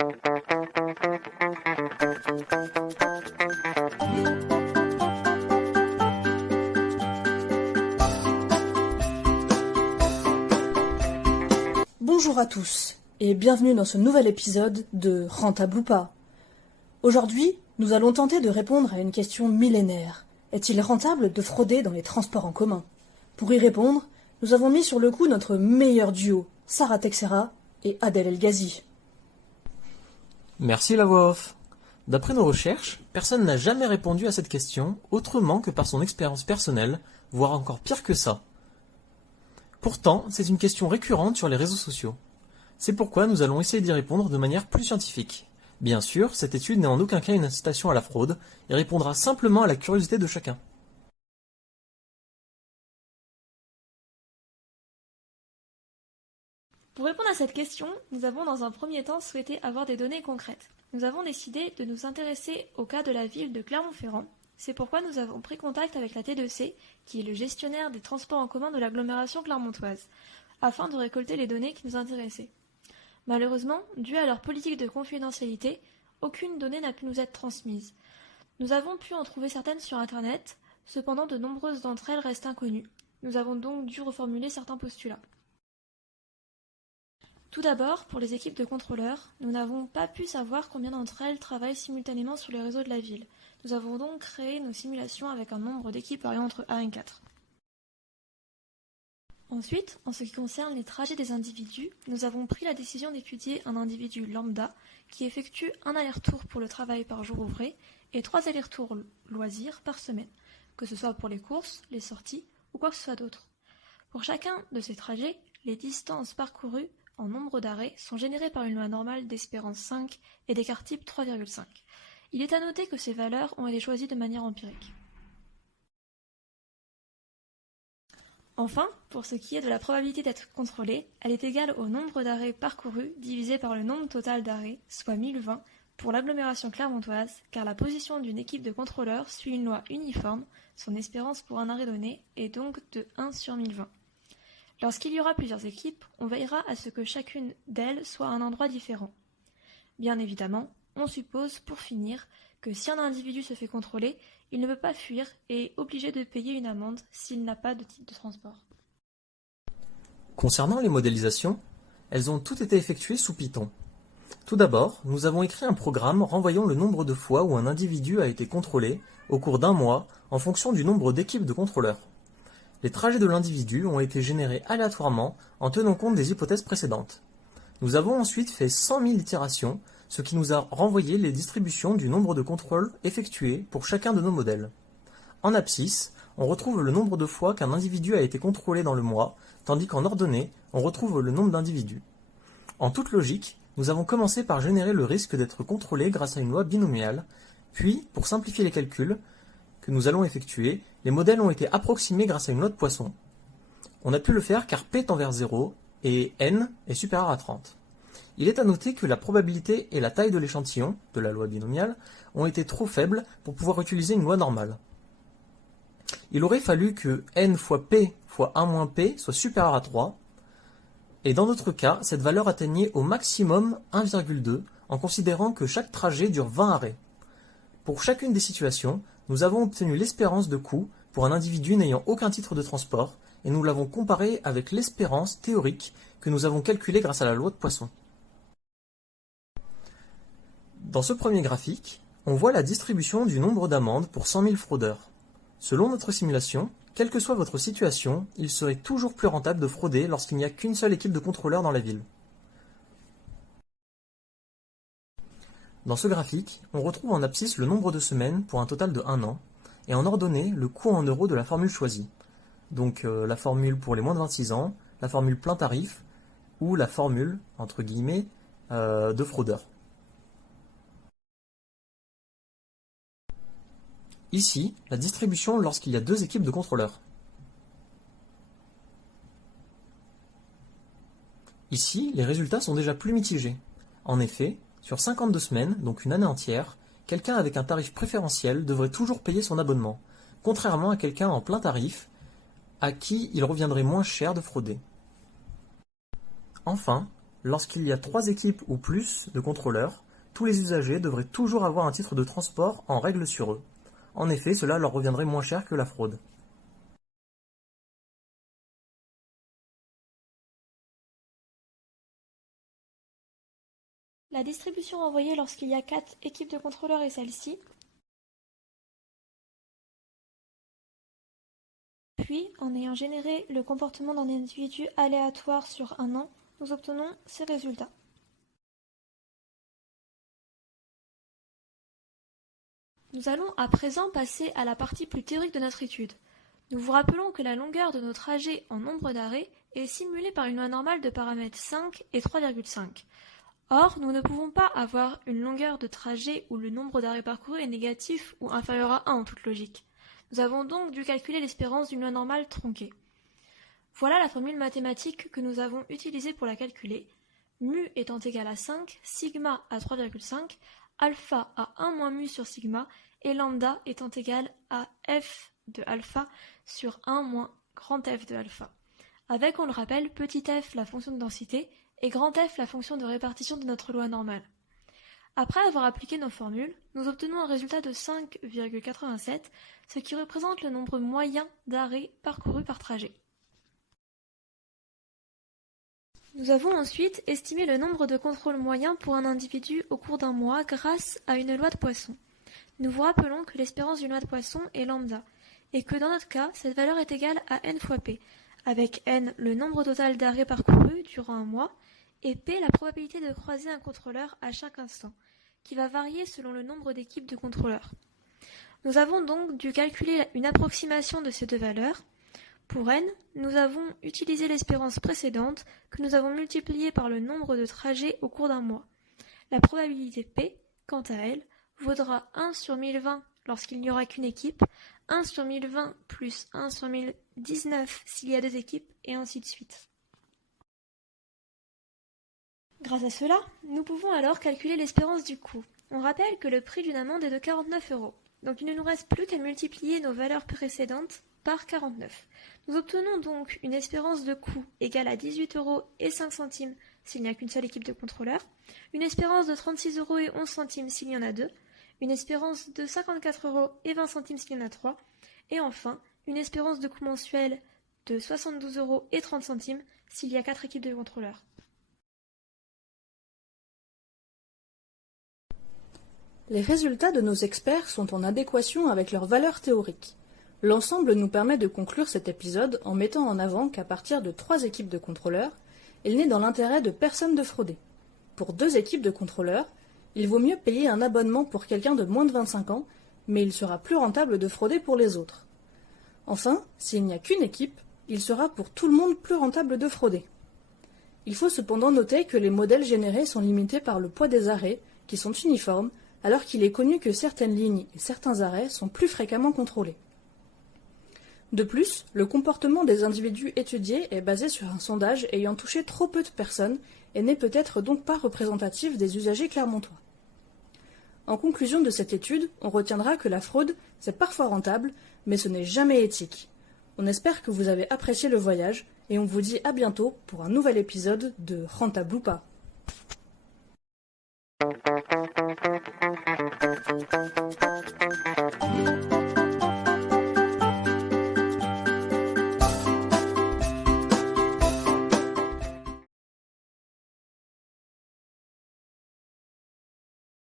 Bonjour à tous et bienvenue dans ce nouvel épisode de Rentable ou pas. Aujourd'hui, nous allons tenter de répondre à une question millénaire. Est-il rentable de frauder dans les transports en commun? Pour y répondre, nous avons mis sur le coup notre meilleur duo, Sarah Texera et Adèle El Ghazi. Merci la voix off. D'après nos recherches, personne n'a jamais répondu à cette question autrement que par son expérience personnelle, voire encore pire que ça. Pourtant, c'est une question récurrente sur les réseaux sociaux. C'est pourquoi nous allons essayer d'y répondre de manière plus scientifique. Bien sûr, cette étude n'est en aucun cas une incitation à la fraude et répondra simplement à la curiosité de chacun. Pour répondre à cette question, nous avons dans un premier temps souhaité avoir des données concrètes. Nous avons décidé de nous intéresser au cas de la ville de Clermont-Ferrand. C'est pourquoi nous avons pris contact avec la T2C, qui est le gestionnaire des transports en commun de l'agglomération clermontoise, afin de récolter les données qui nous intéressaient. Malheureusement, dû à leur politique de confidentialité, aucune donnée n'a pu nous être transmise. Nous avons pu en trouver certaines sur Internet, cependant de nombreuses d'entre elles restent inconnues. Nous avons donc dû reformuler certains postulats. Tout d'abord, pour les équipes de contrôleurs, nous n'avons pas pu savoir combien d'entre elles travaillent simultanément sur les réseaux de la ville. Nous avons donc créé nos simulations avec un nombre d'équipes variant entre 1 et 4. Ensuite, en ce qui concerne les trajets des individus, nous avons pris la décision d'étudier un individu lambda qui effectue un aller-retour pour le travail par jour ouvré et 3 allers-retours loisirs par semaine, que ce soit pour les courses, les sorties ou quoi que ce soit d'autre. Pour chacun de ces trajets, les distances parcourues en nombre d'arrêts sont générées par une loi normale d'espérance 5 et d'écart type 3,5. Il est à noter que ces valeurs ont été choisies de manière empirique. Enfin, pour ce qui est de la probabilité d'être contrôlé, elle est égale au nombre d'arrêts parcourus divisé par le nombre total d'arrêts, soit 1020, pour l'agglomération clermontoise, car la position d'une équipe de contrôleurs suit une loi uniforme, son espérance pour un arrêt donné est donc de 1 sur 1020. Lorsqu'il y aura plusieurs équipes, on veillera à ce que chacune d'elles soit à un endroit différent. Bien évidemment, on suppose, pour finir, que si un individu se fait contrôler, il ne peut pas fuir et est obligé de payer une amende s'il n'a pas de titre de transport. Concernant les modélisations, elles ont toutes été effectuées sous Python. Tout d'abord, nous avons écrit un programme renvoyant le nombre de fois où un individu a été contrôlé au cours d'un mois en fonction du nombre d'équipes de contrôleurs. Les trajets de l'individu ont été générés aléatoirement en tenant compte des hypothèses précédentes. Nous avons ensuite fait 100 000 itérations, ce qui nous a renvoyé les distributions du nombre de contrôles effectués pour chacun de nos modèles. En abscisse, on retrouve le nombre de fois qu'un individu a été contrôlé dans le mois, tandis qu'en ordonnée, on retrouve le nombre d'individus. En toute logique, nous avons commencé par générer le risque d'être contrôlé grâce à une loi binomiale, puis, pour simplifier les calculs que nous allons effectuer, les modèles ont été approximés grâce à une loi de Poisson. On a pu le faire car P tend vers 0 et N est supérieur à 30. Il est à noter que la probabilité et la taille de l'échantillon, de la loi binomiale, ont été trop faibles pour pouvoir utiliser une loi normale. Il aurait fallu que n fois p fois 1 moins p soit supérieur à 3, et dans notre cas, cette valeur atteignait au maximum 1,2, en considérant que chaque trajet dure 20 arrêts. Pour chacune des situations, nous avons obtenu l'espérance de coût pour un individu n'ayant aucun titre de transport, et nous l'avons comparé avec l'espérance théorique que nous avons calculée grâce à la loi de Poisson. Dans ce premier graphique, on voit la distribution du nombre d'amendes pour 100 000 fraudeurs. Selon notre simulation, quelle que soit votre situation, il serait toujours plus rentable de frauder lorsqu'il n'y a qu'une seule équipe de contrôleurs dans la ville. Dans ce graphique, on retrouve en abscisse le nombre de semaines pour un total de 1 an, et en ordonnée le coût en euros de la formule choisie. Donc la formule pour les moins de 26 ans, la formule plein tarif, ou la formule, entre guillemets, de fraudeur. Ici, la distribution lorsqu'il y a 2 équipes de contrôleurs. Ici, les résultats sont déjà plus mitigés. En effet, sur 52 semaines, donc une année entière, quelqu'un avec un tarif préférentiel devrait toujours payer son abonnement, contrairement à quelqu'un en plein tarif, à qui il reviendrait moins cher de frauder. Enfin, Lorsqu'il y a 3 équipes ou plus de contrôleurs, tous les usagers devraient toujours avoir un titre de transport en règle sur eux. En effet, cela leur reviendrait moins cher que la fraude. La distribution envoyée lorsqu'il y a 4 équipes de contrôleurs est celle-ci. Puis, en ayant généré le comportement d'un individu aléatoire sur un an, nous obtenons ces résultats. Nous allons à présent passer à la partie plus théorique de notre étude. Nous vous rappelons que la longueur de nos trajets en nombre d'arrêts est simulée par une loi normale de paramètres 5 et 3,5. Or, nous ne pouvons pas avoir une longueur de trajet où le nombre d'arrêts parcourus est négatif ou inférieur à 1 en toute logique. Nous avons donc dû calculer l'espérance d'une loi normale tronquée. Voilà la formule mathématique que nous avons utilisée pour la calculer. Mu étant égal à 5, sigma à 3,5, alpha à 1 moins mu sur sigma et lambda étant égal à f de alpha sur 1 moins grand F de alpha. Avec, on le rappelle, petit f la fonction de densité et grand F la fonction de répartition de notre loi normale. Après avoir appliqué nos formules, nous obtenons un résultat de 5,87, ce qui représente le nombre moyen d'arrêts parcourus par trajet. Nous avons ensuite estimé le nombre de contrôles moyens pour un individu au cours d'un mois grâce à une loi de Poisson. Nous vous rappelons que l'espérance d'une loi de Poisson est lambda, et que dans notre cas, cette valeur est égale à n fois p, avec n le nombre total d'arrêts parcourus durant un mois, et p la probabilité de croiser un contrôleur à chaque instant, qui va varier selon le nombre d'équipes de contrôleurs. Nous avons donc dû calculer une approximation de ces deux valeurs. Pour n, nous avons utilisé l'espérance précédente que nous avons multipliée par le nombre de trajets au cours d'un mois. La probabilité p, quant à elle, vaudra 1 sur 1020 lorsqu'il n'y aura qu'une équipe, 1 sur 1020 plus 1 sur 1019 s'il y a 2 équipes, et ainsi de suite. Grâce à cela, nous pouvons alors calculer l'espérance du coût. On rappelle que le prix d'une amende est de 49 €, donc il ne nous reste plus qu'à multiplier nos valeurs précédentes par 49. Nous obtenons donc une espérance de coût égale à 18,05 € s'il n'y a qu'une seule équipe de contrôleurs, une espérance de 36,11 € s'il y en a 2, une espérance de 54,20 € s'il y en a 3, et enfin une espérance de coût mensuel de 72,30 € s'il y a 4 équipes de contrôleurs. Les résultats de nos experts sont en adéquation avec leurs valeurs théoriques. L'ensemble nous permet de conclure cet épisode en mettant en avant qu'à partir de 3 équipes de contrôleurs, il n'est dans l'intérêt de personne de frauder. Pour 2 équipes de contrôleurs, il vaut mieux payer un abonnement pour quelqu'un de moins de 25 ans, mais il sera plus rentable de frauder pour les autres. Enfin, s'il n'y a qu'une équipe, il sera pour tout le monde plus rentable de frauder. Il faut cependant noter que les modèles générés sont limités par le poids des arrêts, qui sont uniformes, alors qu'il est connu que certaines lignes et certains arrêts sont plus fréquemment contrôlés. De plus, le comportement des individus étudiés est basé sur un sondage ayant touché trop peu de personnes et n'est peut-être donc pas représentatif des usagers clermontois. En conclusion de cette étude, on retiendra que la fraude, c'est parfois rentable, mais ce n'est jamais éthique. On espère que vous avez apprécié le voyage et on vous dit à bientôt pour un nouvel épisode de Rentable ou pas.